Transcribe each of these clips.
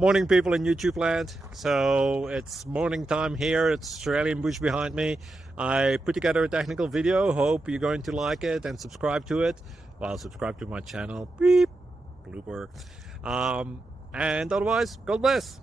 Morning, people in YouTube land. So it's morning time here. It's Australian bush behind me. I put together a technical video. Hope you're going to like it and subscribe to it. Well, subscribe to my channel. Beep. Blooper. And otherwise, God bless.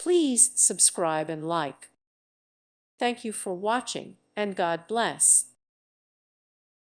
Please subscribe and like. Thank you for watching, and God bless.